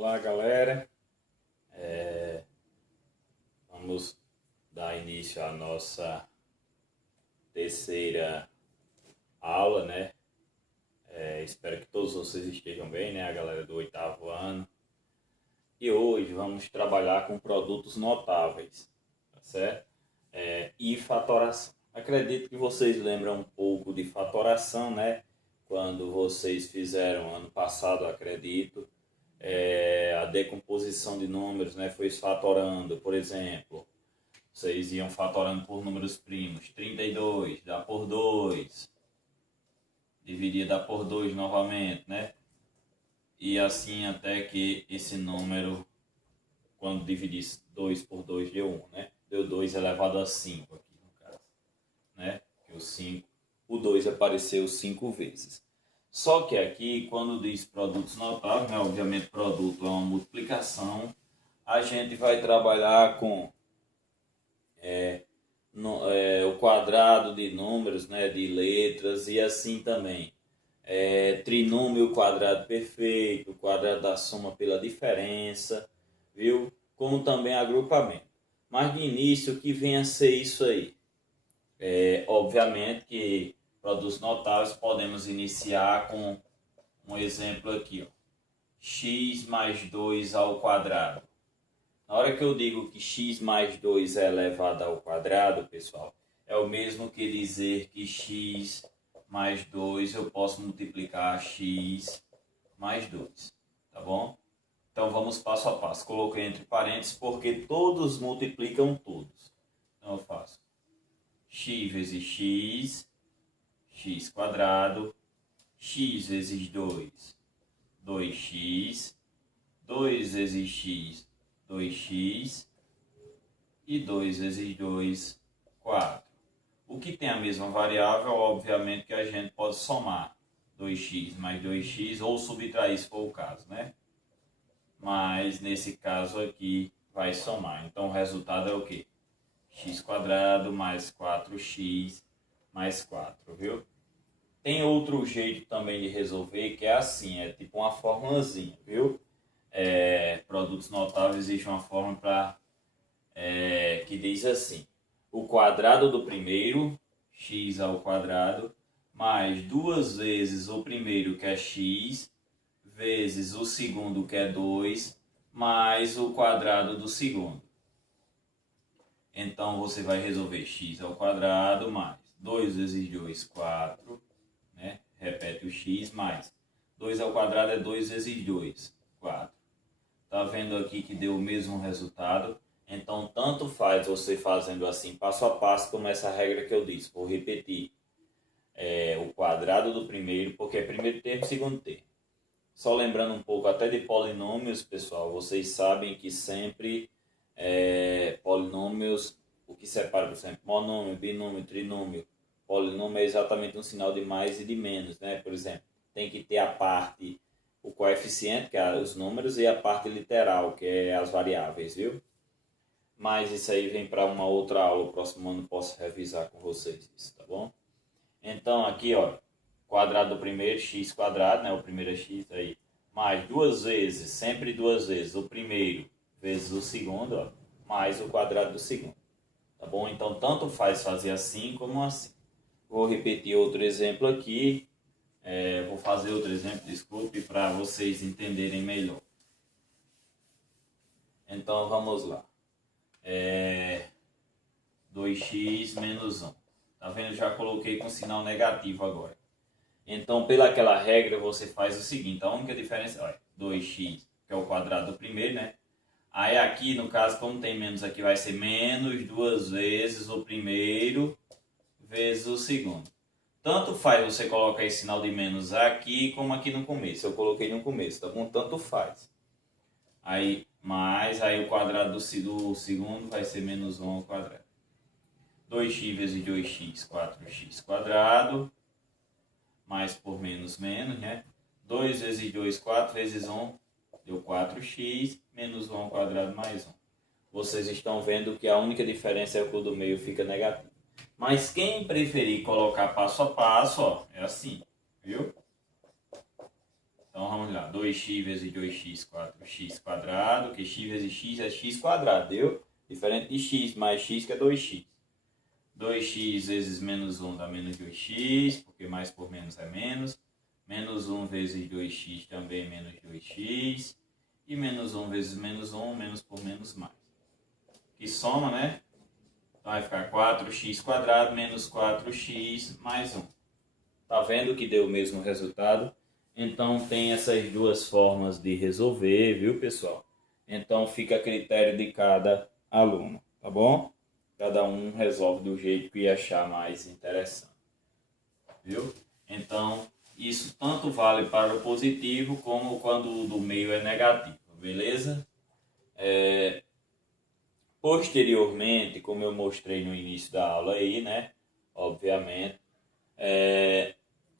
Olá, galera. Vamos dar início à nossa terceira aula, né? Espero que todos vocês estejam bem, né? A galera do oitavo ano. E hoje vamos trabalhar com produtos notáveis, tá certo? E fatoração. Acredito que vocês lembram um pouco de fatoração, né? Quando vocês fizeram ano passado, acredito, a decomposição de números, né, foi fatorando, por exemplo, vocês iam fatorando por números primos, 32 dá por 2, dividir dá por 2 novamente, né, e assim até que esse número, quando dividir 2 por 2 deu 1, né, deu 2 elevado a 5 aqui no caso, né, que o 2 apareceu 5 vezes. Só que aqui, quando diz produtos notáveis, né, obviamente produto é uma multiplicação, a gente vai trabalhar com o quadrado de números, né, de letras e assim também. Trinômio quadrado perfeito, quadrado da soma pela diferença, viu? Como também agrupamento. Mas de início, o que vem a ser isso aí? Obviamente que produtos notáveis podemos iniciar com um exemplo aqui, ó. X mais 2 ao quadrado. Na hora que eu digo que x mais 2 é elevado ao quadrado, pessoal, é o mesmo que dizer que x mais 2 eu posso multiplicar x mais 2, tá bom? Então vamos passo a passo. Coloquei entre parênteses porque todos multiplicam todos. Então eu faço x vezes x quadrado, x vezes 2, 2x, 2 vezes x, 2x, e 2 vezes 2, 4. O que tem a mesma variável, obviamente que a gente pode somar 2x mais 2x ou subtrair se for o caso, né? Mas nesse caso aqui vai somar. Então o resultado é o quê? X quadrado mais 4x mais 4, viu? Tem outro jeito também de resolver que é assim, é tipo uma formulazinha, viu? Produtos notáveis existe uma fórmula para que diz assim: o quadrado do primeiro, x ao quadrado, mais duas vezes o primeiro, que é x, vezes o segundo, que é 2, mais o quadrado do segundo. Então você vai resolver x ao quadrado mais 2 vezes 2, 4, né? Repete o x, mais 2 ao quadrado é 2 vezes 2, 4. Tá vendo aqui que deu o mesmo resultado? Então, tanto faz você fazendo assim, passo a passo, como essa regra que eu disse. Vou repetir. O quadrado do primeiro, porque é primeiro termo e segundo termo. Só lembrando um pouco até de polinômios, pessoal, vocês sabem que sempre polinômios, o que separa, por exemplo, monômio, binômio, trinômio, polinômio é exatamente um sinal de mais e de menos, né? Por exemplo, tem que ter a parte, o coeficiente, que é os números, e a parte literal, que é as variáveis, viu? Mas isso aí vem para uma outra aula, o próximo ano posso revisar com vocês isso, tá bom? Então aqui, ó, quadrado do primeiro, x quadrado, né? O primeiro é x aí, mais duas vezes, sempre duas vezes, o primeiro vezes o segundo, ó, mais o quadrado do segundo, tá bom? Então tanto faz fazer assim como assim. Vou repetir outro exemplo aqui, vou fazer outro exemplo, desculpe, para vocês entenderem melhor. Então vamos lá. 2x menos 1. Tá vendo? Já coloquei com sinal negativo agora. Então, pelaquela regra, você faz o seguinte. A única diferença é 2x, que é o quadrado do primeiro, né? Aí aqui, no caso, como tem menos aqui, vai ser menos duas vezes o primeiro vezes o segundo. Tanto faz você colocar esse sinal de menos aqui como aqui no começo. Eu coloquei no começo, tá bom? Tanto faz. Aí, mais, aí o quadrado do segundo vai ser menos 1 ao quadrado. 2x vezes 2x, 4x quadrado, mais por menos, menos, né? 2 vezes 2, 4 vezes 1, deu 4x, menos 1 ao quadrado mais 1. Vocês estão vendo que a única diferença é que o do meio fica negativo. Mas quem preferir colocar passo a passo, ó, é assim, viu? Então vamos lá, 2x vezes 2x, 4x quadrado, que x vezes x é x quadrado, deu? Diferente de x mais x que é 2x. 2x vezes menos 1 dá menos 2x, porque mais por menos é menos. Menos 1 vezes 2x também é menos 2x. E menos 1 vezes menos 1, menos por menos mais. Que soma, né? Então vai ficar 4x quadrado menos 4x mais 1. Tá vendo que deu o mesmo resultado? Então tem essas duas formas de resolver, viu, pessoal? Então fica a critério de cada aluno, tá bom? Cada um resolve do jeito que achar mais interessante, viu? Então isso tanto vale para o positivo como quando o do meio é negativo, beleza? Posteriormente, como eu mostrei no início da aula aí, né? Obviamente,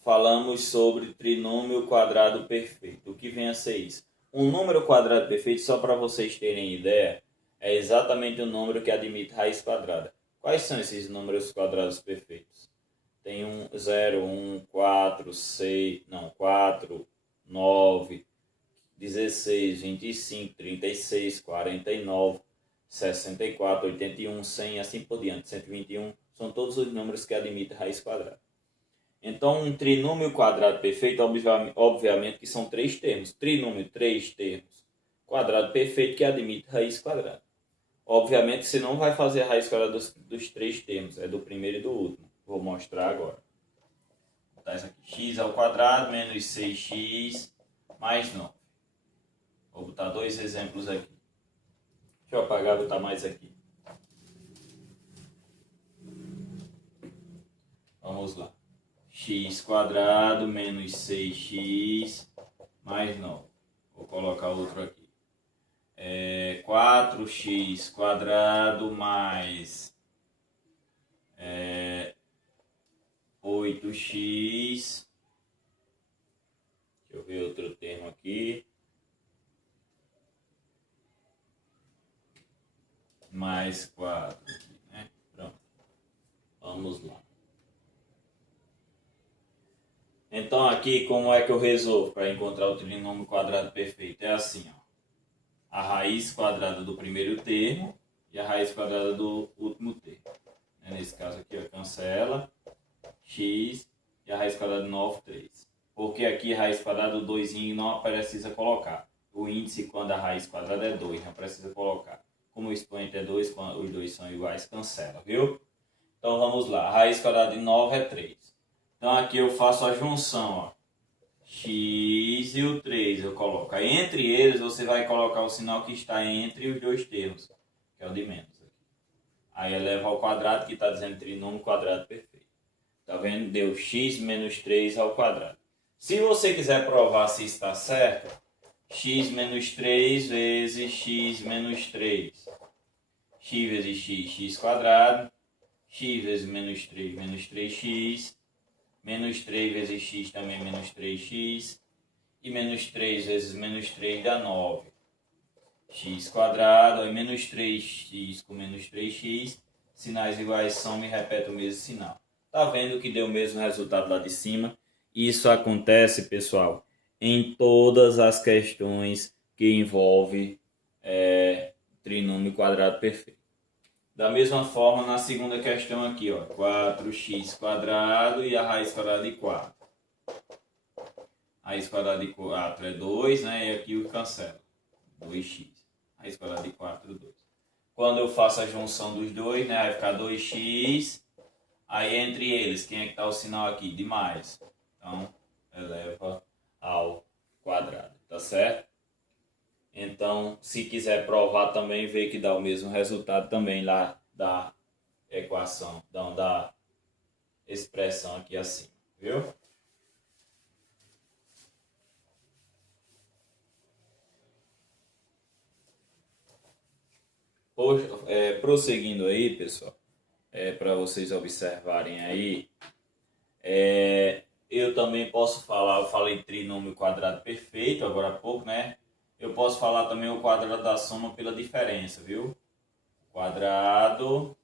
falamos sobre trinômio quadrado perfeito. O que vem a ser isso? Um número quadrado perfeito, só para vocês terem ideia, é exatamente o número que admite raiz quadrada. Quais são esses números quadrados perfeitos? Tem 0, 1, 4, 6, não, 4, 9, 16, 25, 36, 49, 64, 81, 100 e assim por diante. 121 são todos os números que admitem raiz quadrada. Então, um trinômio quadrado perfeito, obviamente que são três termos. Trinômio, três termos. Quadrado perfeito que admite raiz quadrada. Obviamente, você não vai fazer a raiz quadrada dos três termos, é do primeiro e do último. Vou mostrar agora. Vou botar isso aqui. X ao quadrado menos 6x mais 9. Vou botar dois exemplos aqui. Deixa eu apagar e botar mais aqui. Vamos lá. X quadrado menos 6x mais 9. Vou colocar outro aqui. 4x quadrado mais 8x. Deixa eu ver outro termo aqui. Mais 4 aqui, né? Pronto. Vamos lá. Então aqui, como é que eu resolvo para encontrar o trinômio quadrado perfeito? É assim, ó. A raiz quadrada do primeiro termo e a raiz quadrada do último termo. Nesse caso aqui, ó, cancela x e a raiz quadrada de 9, 3. Porque aqui a raiz quadrada do 2 não precisa colocar. O índice quando a raiz quadrada é 2, não precisa colocar. Como o expoente é 2, quando os dois são iguais, cancela, viu? Então vamos lá, a raiz quadrada de 9 é 3. Então aqui eu faço a junção, ó. X e o 3 eu coloco. Aí entre eles você vai colocar o sinal que está entre os dois termos, que é o de menos. Aí eleva ao quadrado, que está dizendo trinômio quadrado perfeito. Tá vendo? Deu x menos 3 ao quadrado. Se você quiser provar se está certo, x menos 3 vezes x menos 3. X vezes x, x quadrado. X vezes menos 3, menos 3x. Menos 3 vezes x também menos 3x. E menos 3 vezes menos 3 dá 9. X quadrado, aí menos 3x com menos 3x. Sinais iguais são e repete o mesmo sinal. Tá vendo que deu o mesmo resultado lá de cima? Isso acontece, pessoal, em todas as questões que envolvem trinômio quadrado perfeito. Da mesma forma, na segunda questão aqui, ó, 4x quadrado e a raiz quadrada de 4. A raiz quadrada de 4 é 2, né? E aqui o cancela. 2x. Raiz quadrada de 4, 2. Quando eu faço a junção dos dois, né? Vai ficar 2x. Aí entre eles, quem é que está o sinal aqui? De mais. Então, eleva ao quadrado. Tá certo? Então, se quiser provar também, vê que dá o mesmo resultado também lá da equação, da expressão aqui acima, viu? Prosseguindo aí, pessoal, para vocês observarem aí, eu também posso falar, eu falei trinômio quadrado perfeito agora há pouco, né? Eu posso falar também o quadrado da soma pela diferença, viu? Quadrado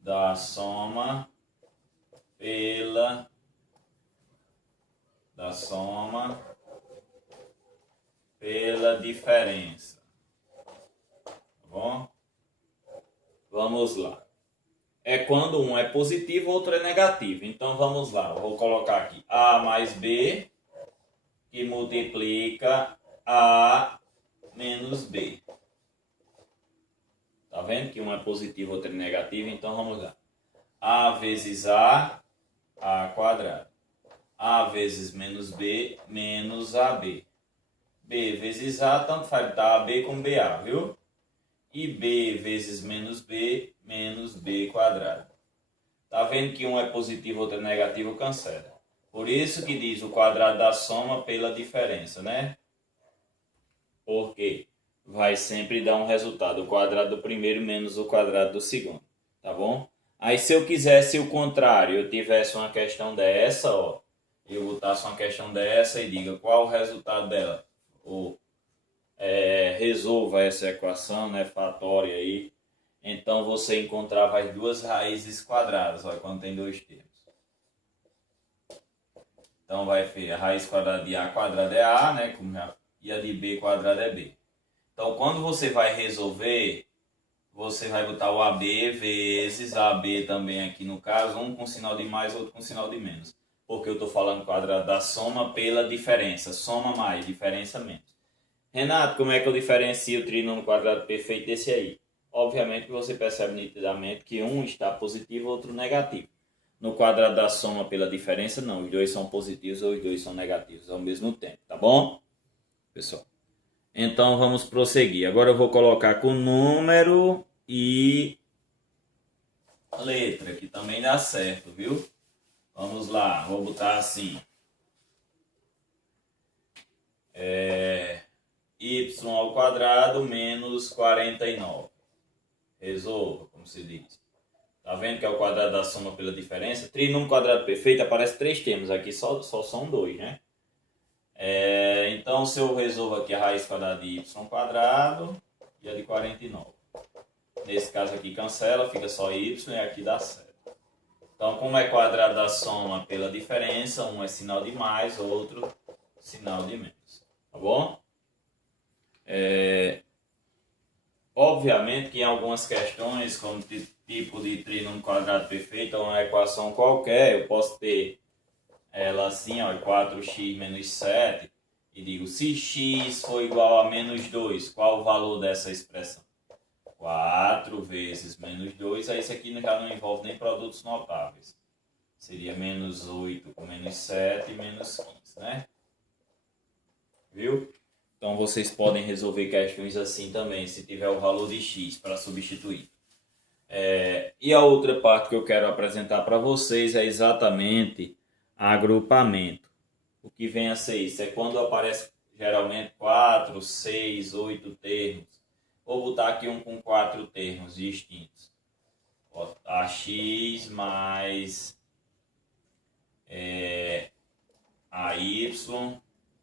da soma pela da soma pela diferença. Tá bom? Vamos lá. É quando um é positivo, outro é negativo. Então vamos lá, eu vou colocar aqui A mais B, que multiplica A menos B. Tá vendo que um é positivo, outro é negativo? Então vamos lá. A vezes A quadrado. A vezes menos B, menos AB. B vezes A, tanto faz dar AB como BA, viu? E B vezes menos B, menos B quadrado. Tá vendo que um é positivo, outro é negativo, cancela. Por isso que diz o quadrado da soma pela diferença, né? Porque vai sempre dar um resultado, o quadrado do primeiro menos o quadrado do segundo, tá bom? Aí se eu quisesse o contrário, eu tivesse uma questão dessa, ó, eu botasse uma questão dessa e diga qual o resultado dela, ou resolva essa equação, né, fatória aí. Então você encontrava as duas raízes quadradas, olha, quando tem dois termos. Então vai ter a raiz quadrada de A quadrado é A, né, e a de B quadrado é B. Então quando você vai resolver, você vai botar o AB vezes AB também aqui no caso, um com sinal de mais, outro com sinal de menos. Porque eu estou falando quadrado da soma pela diferença. Soma mais, diferença menos. Renato, como é que eu diferencio o trinômio quadrado perfeito desse aí? Obviamente que você percebe nitidamente que um está positivo e outro negativo. No quadrado da soma pela diferença, não. Os dois são positivos ou os dois são negativos ao mesmo tempo, tá bom? Pessoal. Então vamos prosseguir. Agora eu vou colocar com número e letra, que também dá certo, viu? Vamos lá, vou botar assim. Y ao quadrado menos 49. Resolva, como se diz. Tá vendo que é o quadrado da soma pela diferença? Trinômio quadrado perfeito, aparece três termos. Aqui só são dois, né? Então, se eu resolvo aqui a raiz quadrada de y quadrado e a de 49. Nesse caso aqui cancela, fica só y e aqui dá certo. Então, como é quadrado da soma pela diferença, um é sinal de mais, outro sinal de menos. Tá bom? Obviamente que em algumas questões, como tipo de trinômio quadrado perfeito, ou uma equação qualquer, eu posso ter ela assim, ó, 4x menos 7, e digo, se x for igual a menos 2, qual o valor dessa expressão? 4 vezes menos 2, aí esse aqui já não envolve nem produtos notáveis. Seria menos 8 com menos 7 e menos 15, né? Viu? Então vocês podem resolver questões assim também, se tiver o valor de x para substituir. E a outra parte que eu quero apresentar para vocês é exatamente agrupamento. O que vem a ser isso? É quando aparece geralmente 4, 6, 8 termos. Vou botar aqui um com 4 termos distintos. AX mais AY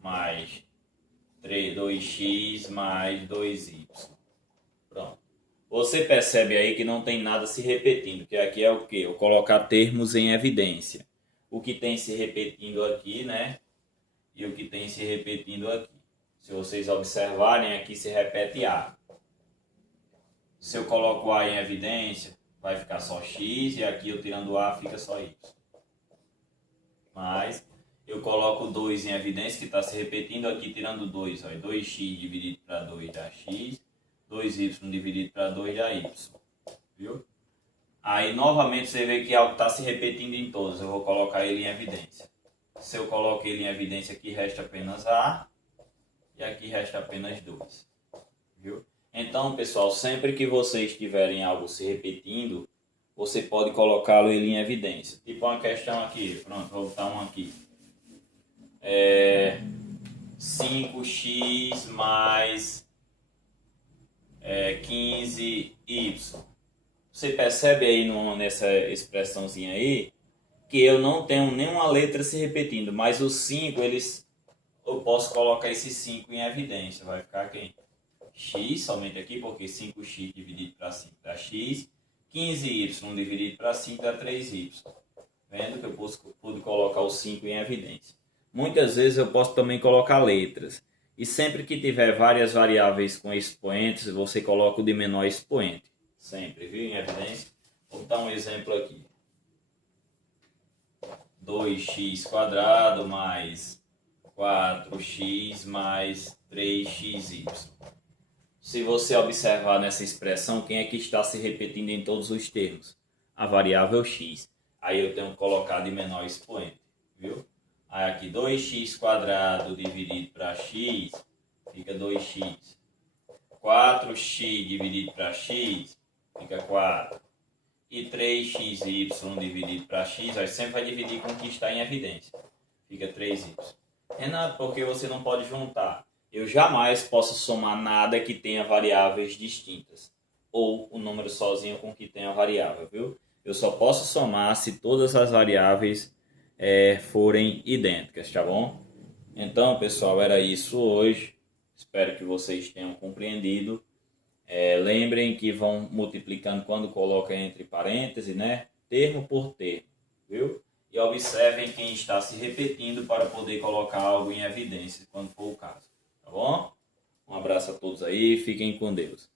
mais 2x mais 2y. Pronto. Você percebe aí que não tem nada se repetindo, que aqui é o quê? Eu colocar termos em evidência. O que tem se repetindo aqui, né? E o que tem se repetindo aqui. Se vocês observarem, aqui se repete A. Se eu coloco A em evidência, vai ficar só X, e aqui eu tirando A fica só Y. Mas eu coloco 2 em evidência, que está se repetindo aqui, tirando 2. Ó, 2x dividido para 2 dá X, 2y dividido para 2 dá Y. Viu? Aí novamente você vê que algo está se repetindo em todos. Eu vou colocar ele em evidência. Se eu coloco ele em evidência, aqui resta apenas A e aqui resta apenas 2. Viu? Então, pessoal, sempre que vocês tiverem algo se repetindo, você pode colocá-lo ele em evidência. Tipo uma questão aqui, pronto, vou botar um aqui. 5x mais 15y. Você percebe aí nessa expressãozinha aí que eu não tenho nenhuma letra se repetindo, mas os 5, eu posso colocar esses 5 em evidência. Vai ficar quem? X somente aqui, porque 5x dividido para 5 dá x. 15y dividido para 5 dá 3y. Vendo que eu pude colocar os 5 em evidência. Muitas vezes eu posso também colocar letras. E sempre que tiver várias variáveis com expoentes, você coloca o de menor expoente. Sempre, viu? Em evidência. Vou dar um exemplo aqui. 2x² mais 4x mais 3xy. Se você observar nessa expressão, quem é que está se repetindo em todos os termos? A variável x. Aí eu tenho que colocar de menor expoente, viu? Aí aqui 2x² dividido para x, fica 2x. 4x dividido para x, fica 4. E 3xy dividido para x, a gente sempre vai dividir com o que está em evidência. Fica 3y. Renato, por que você não pode juntar? Eu jamais posso somar nada que tenha variáveis distintas. Ou o número sozinho com que tenha variável, viu? Eu só posso somar se todas as variáveis forem idênticas, tá bom? Então, pessoal, era isso hoje. Espero que vocês tenham compreendido. Lembrem que vão multiplicando quando coloca entre parênteses, né? Termo por termo, viu? E observem quem está se repetindo para poder colocar algo em evidência quando for o caso, tá bom? Um abraço a todos aí, fiquem com Deus.